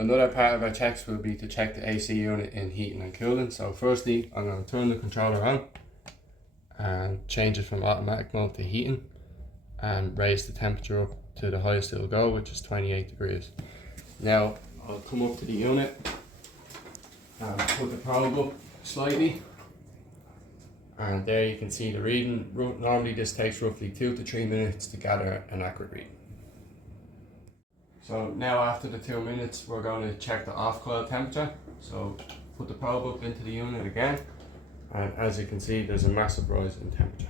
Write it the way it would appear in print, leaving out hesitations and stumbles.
another part of our checks will be to check the AC unit in heating and cooling. So firstly, I'm going to turn the controller on and change it from automatic mode to heating and raise the temperature up to the highest it'll go, which is 28 degrees. Now I'll come up to the unit and put the probe up slightly, and there you can see the reading. Normally this takes roughly 2 to 3 minutes to gather an accurate reading. So now after the 2 minutes we're going to check the off coil temperature. So put the probe up into the unit again, and as you can see there's a massive rise in temperature.